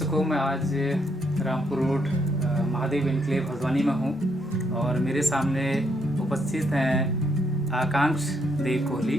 दर्शकों, मैं आज रामपुर रोड महादेव एनक्लेव हल्द्वानी में हूँ और मेरे सामने उपस्थित हैं आकांक्ष देव कोहली।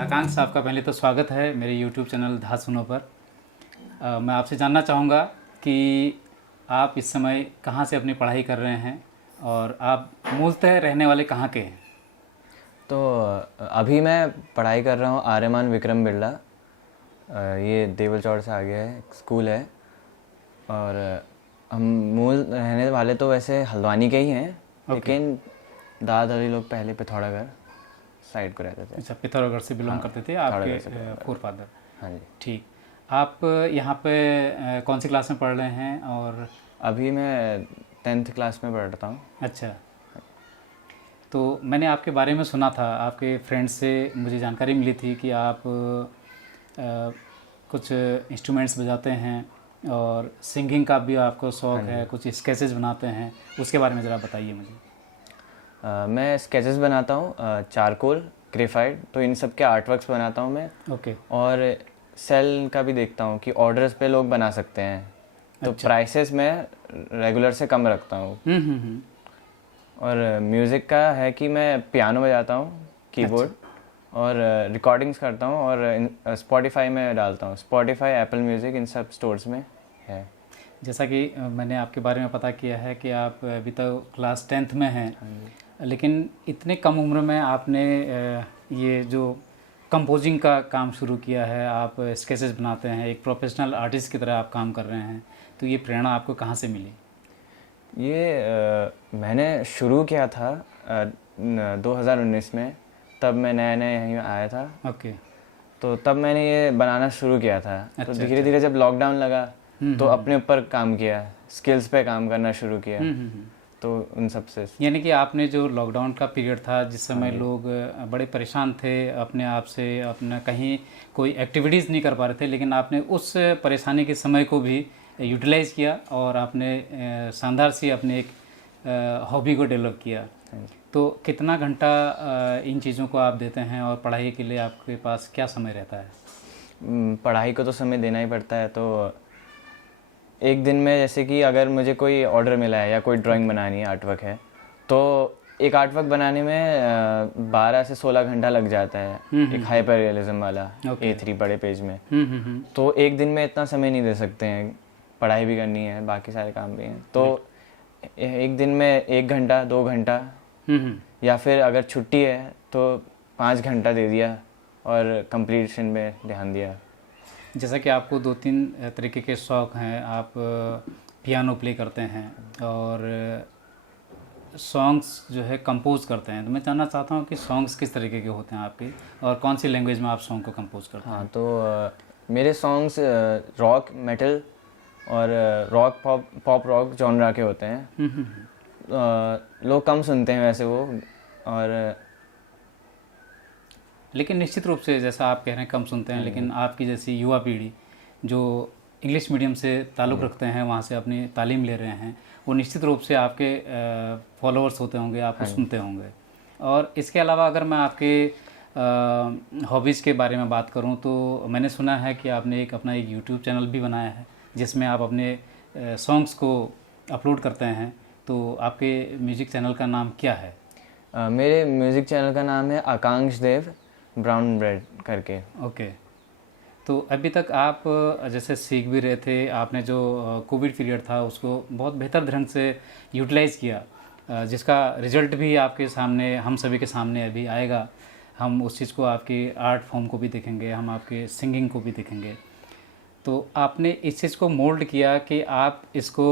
आकांक्ष, आपका पहले तो स्वागत है मेरे YouTube चैनल धा सुनो पर। मैं आपसे जानना चाहूँगा कि आप इस समय कहाँ से अपनी पढ़ाई कर रहे हैं और आप मूलतः रहने वाले कहाँ के हैं? तो अभी मैं पढ़ाई कर रहा हूँ आर्यमान विक्रम बिरला। ये देवल चौड़ से आगे है, एक स्कूल है। और हम मूल रहने वाले तो वैसे हल्द्वानी के ही हैं, लेकिन दादा दादी लोग पहले पिथौरागढ़ साइड को रहते थे। अच्छा, पिथौरागढ़ से बिलोंग करते थे आपके फोर फादर? हाँ जी। ठीक। आप यहाँ पे कौन सी क्लास में पढ़ रहे हैं? और अभी मैं 10th क्लास में पढ़ता हूँ। अच्छा, तो मैंने आपके बारे में सुना था, आपके फ्रेंड्स से मुझे जानकारी मिली थी कि आप कुछ इंस्ट्रूमेंट्स बजाते हैं और सिंगिंग का भी आपको शौक़ है, कुछ स्केचेस बनाते हैं, उसके बारे में ज़रा बताइए मुझे। मैं स्केचेस बनाता हूँ, चारकोल, ग्रेफाइट, तो इन सब के आर्टवर्क्स बनाता हूँ मैं। ओके। और सेल का भी देखता हूँ कि ऑर्डर्स पे लोग बना सकते हैं, तो अच्छा। प्राइसेस मैं रेगुलर से कम रखता हूँ। और म्यूज़िक का है कि मैं पियानो बजाता हूँ, कीबोर्ड। अच्छा। और रिकॉर्डिंग्स करता हूँ और स्पॉटिफाई में डालता हूँ। स्पॉटिफाई, एप्पल म्यूज़िक, इन सब स्टोर्स में है। जैसा कि मैंने आपके बारे में पता किया है कि आप अभी तो क्लास 10th में हैं, लेकिन इतने कम उम्र में आपने ये जो कंपोजिंग का काम शुरू किया है, आप स्केचेस बनाते हैं, एक प्रोफेशनल आर्टिस्ट की तरह आप काम कर रहे हैं, तो ये प्रेरणा आपको कहाँ से मिली? ये मैंने शुरू किया था 2019 में, तब मैं नया नया यहीं आया था। ओके। तो तब मैंने ये बनाना शुरू किया था। तो धीरे धीरे जब लॉकडाउन लगा तो अपने ऊपर काम किया, स्किल्स पे काम करना शुरू किया। तो उन सब से, यानी कि आपने जो लॉकडाउन का पीरियड था जिस समय लोग बड़े परेशान थे अपने आप से, अपना कहीं कोई एक्टिविटीज़ नहीं कर पा रहे थे, लेकिन आपने उस परेशानी के समय को भी यूटिलाइज़ किया और आपने शानदार सी अपने एक हॉबी को डेवलप किया। तो कितना घंटा इन चीज़ों को आप देते हैं और पढ़ाई के लिए आपके पास क्या समय रहता है? पढ़ाई को तो समय देना ही पड़ता है। तो एक दिन में जैसे कि अगर मुझे कोई ऑर्डर मिला है या कोई ड्राइंग बनानी है, आर्टवर्क है, तो एक आर्टवर्क बनाने में 12 से 16 घंटा लग जाता है, एक हाइपर रियलिज्म वाला A3 बड़े पेज में। तो एक दिन में इतना समय नहीं दे सकते हैं, पढ़ाई भी करनी है, बाकी सारे काम भी हैं। तो एक दिन में 1 घंटा 2 घंटा, या फिर अगर छुट्टी है तो 5 घंटा दे दिया और कंप्लीशन में ध्यान दिया। जैसा कि आपको 2-3 तरीके के शौक़ हैं, आप पियानो प्ले करते हैं और सॉन्ग्स जो है कंपोज करते हैं, तो मैं जानना चाहता हूँ कि सॉन्ग्स किस तरीके के होते हैं आपके और कौन सी लैंग्वेज में आप सॉन्ग को कंपोज करते हैं? हाँ, तो मेरे सॉन्ग्स रॉक, मेटल और रॉक, पॉप रॉक जॉनरा के होते हैं। लोग कम सुनते हैं वैसे वो, और लेकिन निश्चित रूप से जैसा आप कह रहे हैं कम सुनते हैं, लेकिन आपकी जैसी युवा पीढ़ी जो इंग्लिश मीडियम से ताल्लुक़ रखते हैं, वहाँ से अपनी तालीम ले रहे हैं, वो निश्चित रूप से आपके फॉलोअर्स होते होंगे, आपको सुनते होंगे। और इसके अलावा अगर मैं आपके हॉबीज़ के बारे में बात करूँ तो मैंने सुना है कि आपने अपना एक यूट्यूब चैनल भी बनाया है जिसमें आप अपने सॉन्ग्स को अपलोड करते हैं। तो आपके म्यूज़िक चैनल का नाम क्या है? मेरे म्यूज़िक चैनल का नाम है आकांक्ष देव ब्राउन ब्रेड करके। ओके। तो अभी तक आप जैसे सीख भी रहे थे, आपने जो कोविड पीरियड था उसको बहुत बेहतर ढंग से यूटिलाइज़ किया, जिसका रिज़ल्ट भी आपके सामने, हम सभी के सामने अभी आएगा। हम उस चीज़ को, आपकी आर्ट फॉर्म को भी देखेंगे, हम आपके सिंगिंग को भी देखेंगे। तो आपने इस चीज़ को मोल्ड किया कि आप इसको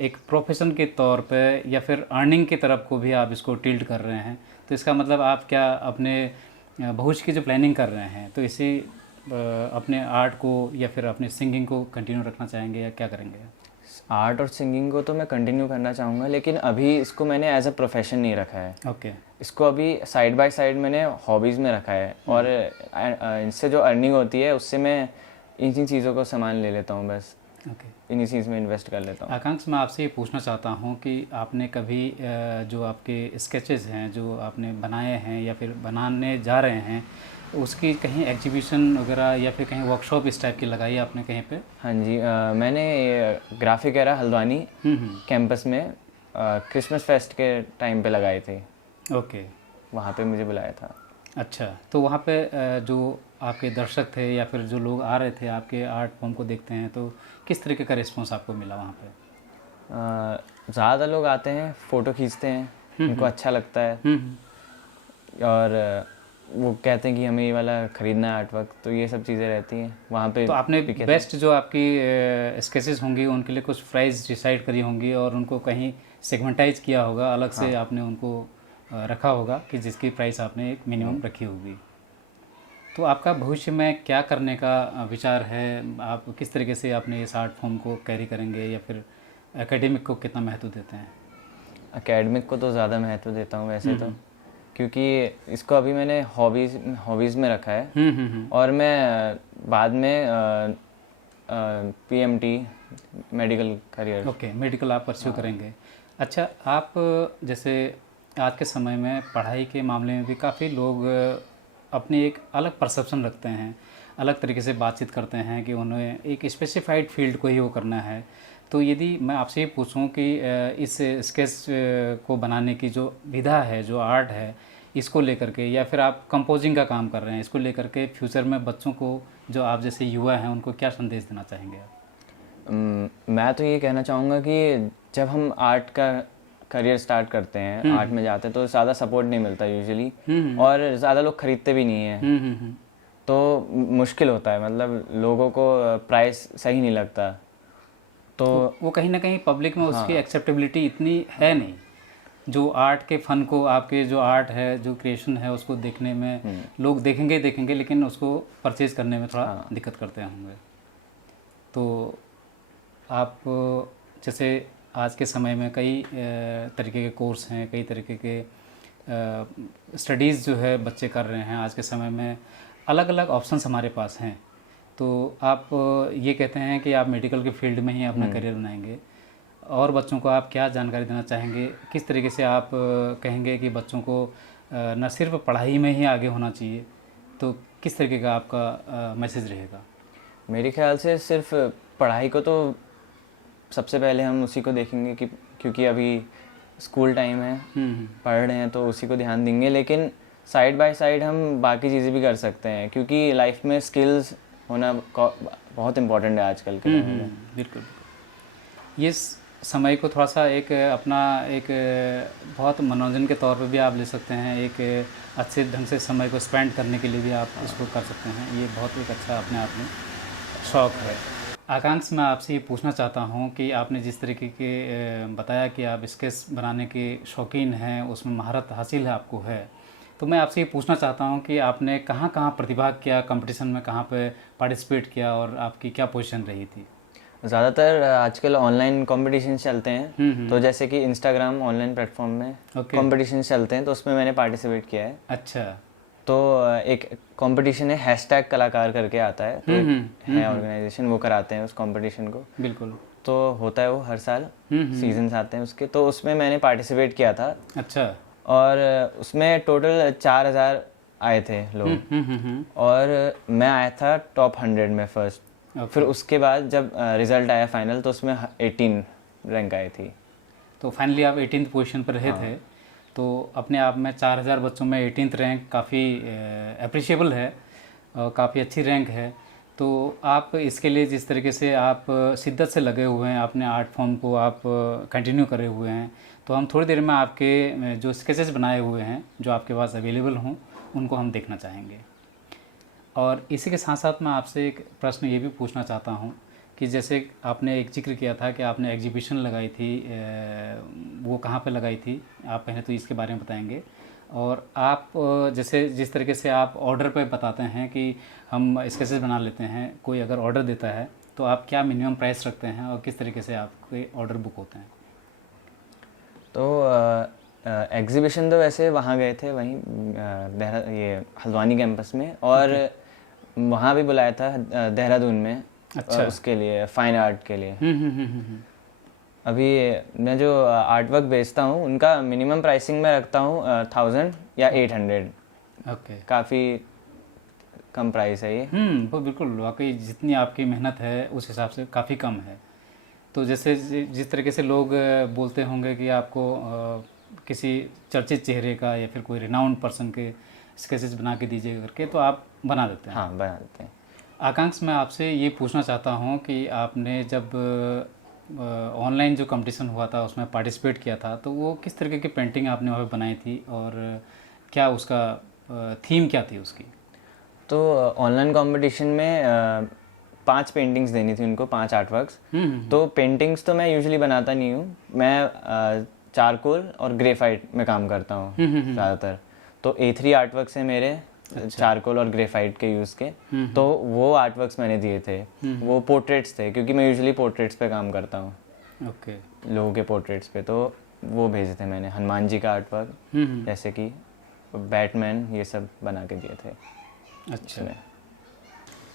एक प्रोफेशन के तौर पे या फिर अर्निंग की तरफ को भी आप इसको टिल्ट कर रहे हैं। तो इसका मतलब आप क्या अपने भविष्य की जो प्लानिंग कर रहे हैं, तो इसी अपने आर्ट को या फिर अपने सिंगिंग को कंटिन्यू रखना चाहेंगे या क्या करेंगे? आर्ट और सिंगिंग को तो मैं कंटिन्यू करना चाहूँगा, लेकिन अभी इसको मैंने एज अ प्रोफेशन नहीं रखा है। ओके। इसको अभी साइड बाय साइड मैंने हॉबीज़ में रखा है, और इनसे जो अर्निंग होती है उससे मैं इन चीज़ों को सामान ले लेता हूँ बस। ओके। इन्हीं चीज़ में इन्वेस्ट कर लेता हूँ। आकांक्ष, मैं आपसे ये पूछना चाहता हूँ कि आपने कभी जो आपके स्केचेस हैं जो आपने बनाए हैं या फिर बनाने जा रहे हैं, उसकी कहीं एग्जीबिशन वगैरह या फिर कहीं वर्कशॉप इस टाइप की लगाई है आपने कहीं पे? हाँ जी, मैंने ग्राफिक एरा हल्द्वानी कैंपस में क्रिसमस फेस्ट के टाइम पे लगाई थी। ओके। वहाँ पे मुझे बुलाया था। अच्छा, तो वहाँ पे जो आपके दर्शक थे या फिर जो लोग आ रहे थे आपके आर्ट फॉर्म को देखते हैं, तो किस तरीके का रिस्पॉन्स आपको मिला वहाँ पे? ज़्यादा लोग आते हैं, फ़ोटो खींचते हैं, उनको अच्छा लगता है और वो कहते हैं कि हमें ये वाला ख़रीदना है आर्टवर्क, तो ये सब चीज़ें रहती हैं वहाँ पे। तो आपने बेस्ट जो आपकी स्केचेस होंगी उनके लिए कुछ प्राइस डिसाइड करी होंगी और उनको कहीं सेगमेंटाइज किया होगा, अलग से आपने उनको रखा होगा कि जिसकी प्राइस आपने एक मिनिमम रखी होगी। तो आपका भविष्य में क्या करने का विचार है? आप किस तरीके से अपने इस आर्ट फॉर्म को कैरी करेंगे या फिर एकेडमिक को कितना महत्व देते हैं? एकेडमिक को तो ज़्यादा महत्व देता हूँ वैसे तो, क्योंकि इसको अभी मैंने हॉबीज़ में रखा है और मैं बाद में PMT medical career. Okay, medical आप परस्यू करेंगे। अच्छा, आप जैसे आज के समय में पढ़ाई के मामले में भी काफ़ी लोग अपनी एक अलग परसेप्शन रखते हैं, अलग तरीके से बातचीत करते हैं कि उन्हें एक स्पेसिफाइड फील्ड को ही वो करना है। तो यदि मैं आपसे ये पूछूं कि इस स्केच को बनाने की जो विधा है, जो आर्ट है, इसको लेकर के या फिर आप कंपोजिंग का काम कर रहे हैं, इसको लेकर के फ्यूचर में बच्चों को, जो आप जैसे युवा हैं, उनको क्या संदेश देना चाहेंगे आप? मैं तो ये कहना चाहूँगा कि जब हम आर्ट का करियर स्टार्ट करते हैं, आर्ट में जाते हैं, तो ज़्यादा सपोर्ट नहीं मिलता यूजुअली और ज़्यादा लोग खरीदते भी नहीं हैं। तो मुश्किल होता है, मतलब लोगों को प्राइस सही नहीं लगता। तो वो कहीं ना कहीं पब्लिक में उसकी एक्सेप्टेबिलिटी इतनी है नहीं, जो आर्ट के फ़न को, आपके जो आर्ट है, जो क्रिएशन है, उसको देखने में लोग देखेंगे लेकिन उसको परचेज़ करने में थोड़ा दिक्कत करते होंगे। तो आप जैसे आज के समय में कई तरीके के कोर्स हैं, कई तरीके के स्टडीज़ जो है बच्चे कर रहे हैं, आज के समय में अलग अलग ऑप्शंस हमारे पास हैं। तो आप ये कहते हैं कि आप मेडिकल के फील्ड में ही अपना करियर बनाएंगे, और बच्चों को आप क्या जानकारी देना चाहेंगे? किस तरीके से आप कहेंगे कि बच्चों को न सिर्फ पढ़ाई में ही आगे होना चाहिए, तो किस तरीके का आपका मैसेज रहेगा? मेरे ख्याल से सिर्फ पढ़ाई को तो सबसे पहले हम उसी को देखेंगे कि क्योंकि अभी स्कूल टाइम है, पढ़ रहे हैं, तो उसी को ध्यान देंगे, लेकिन साइड बाय साइड हम बाकी चीज़ें भी कर सकते हैं, क्योंकि लाइफ में स्किल्स होना बहुत इम्पोर्टेंट है आजकल के टाइम में। बिल्कुल। ये समय को थोड़ा सा एक अपना एक बहुत मनोरंजन के तौर पे भी आप ले सकते हैं, एक अच्छे ढंग से समय को स्पेंड करने के लिए भी आप इसको कर सकते हैं। ये बहुत एक अच्छा अपने आप में शौक़ है। आकांक्ष, मैं आपसे ये पूछना चाहता हूँ कि आपने जिस तरीके के बताया कि आप स्केच बनाने के शौकीन हैं, उसमें महारत हासिल है आपको है, तो मैं आपसे ये पूछना चाहता हूँ कि आपने कहाँ कहाँ प्रतिभाग किया, कंपटीशन में कहाँ पे पार्टिसिपेट किया और आपकी क्या पोजीशन रही थी? ज़्यादातर आजकल ऑनलाइन कॉम्पिटिशन चलते हैं, तो जैसे कि इंस्टाग्राम ऑनलाइन प्लेटफॉर्म में कॉम्पिटिशन चलते हैं, तो उसमें मैंने पार्टिसिपेट किया है। अच्छा। तो एक कंपटीशन है, हैशटैग कलाकार करके आता है, तो है ऑर्गेनाइजेशन, वो कराते हैं उस कंपटीशन को। बिल्कुल। तो होता है वो हर साल, सीजन्स आते हैं उसके, तो उसमें मैंने पार्टिसिपेट किया था। अच्छा। और उसमें टोटल 4000 आए थे लोग, और मैं आया था टॉप 100 में फर्स्ट। फिर उसके बाद जब रिजल्ट आया फाइनल, तो उसमें 18 रैंक आई थी। तो फाइनली आप 18th पोजीशन पर रहे थे। तो अपने आप में 4000 बच्चों में 18th रैंक काफ़ी अप्रिशिएबल है और काफ़ी अच्छी रैंक है। तो आप इसके लिए जिस तरीके से आप शिद्दत से लगे हुए हैं, अपने आर्ट फॉर्म को आप कंटिन्यू करे हुए हैं, तो हम थोड़ी देर में आपके जो स्केचेस बनाए हुए हैं, जो आपके पास अवेलेबल हों, उनको हम देखना चाहेंगे। और इसी के साथ साथ मैं आपसे एक प्रश्न ये भी पूछना चाहता हूँ कि जैसे आपने एक जिक्र किया था कि आपने एग्जीबिशन लगाई थी, वो कहाँ पे लगाई थी? आप पहले तो इसके बारे में बताएंगे। और आप जैसे जिस तरीके से आप ऑर्डर पे बताते हैं कि हम स्केचेस बना लेते हैं, कोई अगर ऑर्डर देता है तो आप क्या मिनिमम प्राइस रखते हैं और किस तरीके से आपके ऑर्डर बुक होते हैं? तो एग्जीबिशन तो वैसे वहाँ गए थे, वहीं ये हल्द्वानी कैंपस में, और वहाँ भी बुलाया था देहरादून में, अच्छा। उसके लिए, फाइन आर्ट के लिए। हम्म। अभी मैं जो आर्ट वर्क बेचता हूँ उनका मिनिमम प्राइसिंग में रखता हूँ 1000 या 800। ओके। काफ़ी कम प्राइस है ये। वो बिल्कुल वाकई जितनी आपकी मेहनत है उस हिसाब से काफ़ी कम है। तो जैसे जिस तरीके से लोग बोलते होंगे कि आपको किसी चर्चित चेहरे का या फिर कोई रिनाउंड पर्सन के स्केचेस बना के दीजिए करके, तो आप बना देते हैं। हाँ, बना देते हैं। आकांक्ष, मैं आपसे ये पूछना चाहता हूँ कि आपने जब ऑनलाइन जो कंपटीशन हुआ था उसमें पार्टिसिपेट किया था, तो वो किस तरीके की पेंटिंग आपने वहाँ पे बनाई थी और क्या उसका थीम क्या थी उसकी? तो ऑनलाइन कंपटीशन में 5 पेंटिंग्स देनी थी उनको, 5 आर्ट वर्क्स। तो पेंटिंग्स तो मैं यूजुअली बनाता नहीं हूँ, मैं चारकोल और ग्रेफाइट में काम करता हूँ ज़्यादातर। तो A3 आर्ट वर्क्स है मेरे, चारकोल और ग्रेफाइट के यूज़ के। तो वो आर्ट वर्क्स मैंने दिए थे। वो पोर्ट्रेट्स थे, क्योंकि मैं यूजुअली पोर्ट्रेट्स पे काम करता हूँ। ओके। लोगों के पोर्ट्रेट्स पे, तो वो भेजे थे मैंने। हनुमान जी का आर्ट वर्क, जैसे कि बैटमैन, ये सब बना के दिए थे। अच्छा।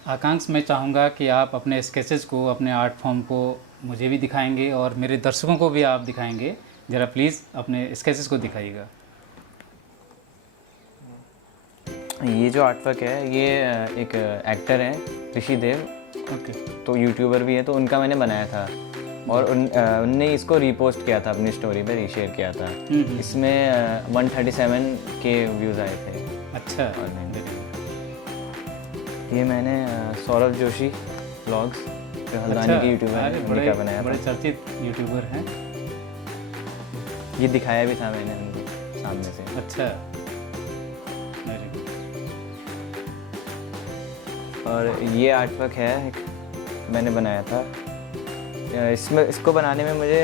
आकांक्ष, मैं चाहूँगा कि आप अपने स्केचेस को, अपने आर्ट फॉर्म को मुझे भी दिखाएंगे और मेरे दर्शकों को भी आप दिखाएंगे। ज़रा प्लीज़ अपने स्केचेस को दिखाइएगा। ये जो आर्ट वर्क है, ये एक एक्टर है ऋषि देव। ओके। तो यूट्यूबर भी है, तो उनका मैंने बनाया था और उनने इसको रीपोस्ट किया था, अपनी स्टोरी पे रीशेयर किया था। इसमें 137 के व्यूज़ आए थे। अच्छा। और ये मैंने सौरभ जोशी व्लॉग्स, जो हल्द्वानी के यूट्यूबर हैं, उनका बनाया था। बड़े चर्चित यूट्यूबर हैं। ये दिखाया भी था मैंने उनको सामने से। अच्छा, वेरी गुड। और ये आर्ट वर्क है, एक मैंने बनाया था। इसको बनाने में मुझे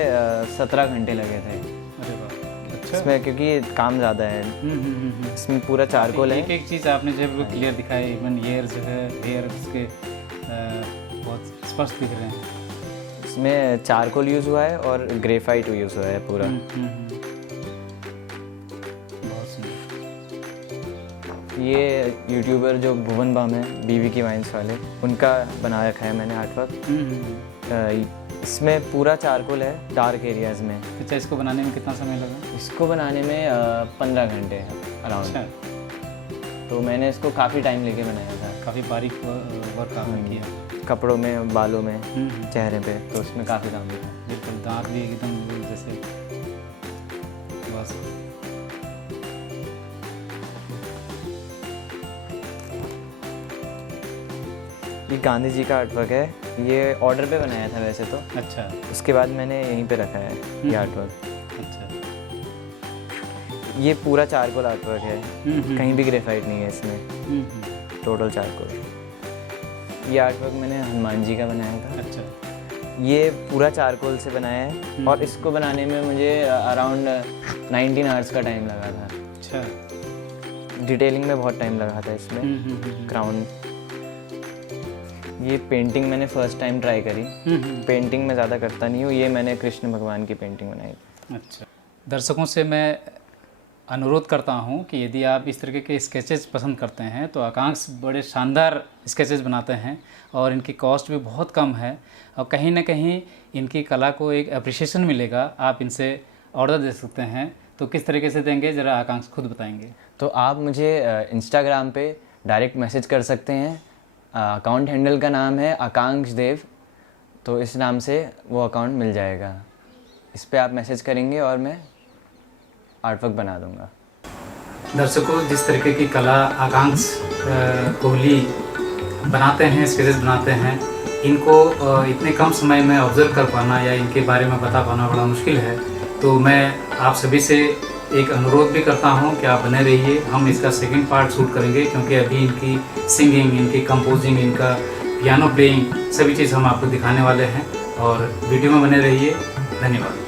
17 घंटे लगे थे। अरे वाह, अच्छा। इसमें क्योंकि काम ज़्यादा है। इसमें पूरा चारकोल है। एक चीज़ आपने जो बिल्कुल क्लियर दिखाई, इवन ईयर जो है, हेयर उसके बहुत स्पष्ट दिख रहे हैं। इसमें चारकोल यूज़ हुआ है और ग्रेफाइट यूज़ हुआ है पूरा। बहुत सुंदर। ये यूट्यूबर जो भुवन बाम है, बीवी की वाइन्स वाले, उनका बना रखा है मैंने आर्ट वर्क। इसमें पूरा चारकोल है डार्क एरियाज़ में। अच्छा, इसको बनाने में कितना समय लगा? इसको बनाने में 15 घंटे अराउंड। अच्छा। तो मैंने इसको काफ़ी टाइम लेके बनाया था। काफ़ी बारीक वर्क आपने किया। कपड़ों में, बालों में, चेहरे पे, तो उसमें काफ़ी काम किया। बिल्कुल, दांत भी एकदम जैसे, बस। ये गांधी जी का आर्ट वर्क है। ये ऑर्डर पे बनाया था वैसे तो। अच्छा। उसके बाद मैंने यहीं पे रखा है ये आर्ट वर्क। अच्छा। ये पूरा चारकोल आर्ट वर्क है। कहीं भी ग्रेफाइट नहीं है इसमें, टोटल चारकोल। ये आर्ट वर्क मैंने हनुमान जी का बनाया था। अच्छा। ये पूरा चारकोल से बनाया है और इसको बनाने में मुझे अराउंड 19 आवर्स का टाइम लगा था। अच्छा। डिटेलिंग में बहुत टाइम लगा था इसमें। क्राउन, ये पेंटिंग मैंने फर्स्ट टाइम ट्राई करी। पेंटिंग में ज़्यादा करता नहीं हूँ। ये मैंने कृष्ण भगवान की पेंटिंग बनाई थी। अच्छा। दर्शकों से मैं अनुरोध करता हूँ कि यदि आप इस तरीके के स्केचेस पसंद करते हैं तो आकांक्ष बड़े शानदार स्केचेस बनाते हैं और इनकी कॉस्ट भी बहुत कम है और कहीं ना कहीं इनकी कला को एक अप्रिसिएशन मिलेगा। आप इनसे ऑर्डर दे सकते हैं, तो किस तरीके से देंगे ज़रा आकांक्ष खुद बताएंगे। तो आप मुझे इंस्टाग्राम पे डायरेक्ट मैसेज कर सकते हैं। अकाउंट हैंडल का नाम है आकांक्ष देव, तो इस नाम से वो अकाउंट मिल जाएगा। इस पे आप मैसेज करेंगे और मैं आर्ट वर्क बना दूंगा। दर्शकों, जिस तरीके की कला आकांक्ष कोहली बनाते हैं, स्केचेस बनाते हैं, इनको इतने कम समय में ऑब्जर्व कर पाना या इनके बारे में बता पाना बड़ा मुश्किल है। तो मैं आप सभी से एक अनुरोध भी करता हूं कि आप बने रहिए। हम इसका सेकंड पार्ट शूट करेंगे, क्योंकि अभी इनकी सिंगिंग, इनकी कंपोजिंग, इनका पियानो प्लेइंग, सभी चीज़ हम आपको दिखाने वाले हैं। और वीडियो में बने रहिए। धन्यवाद।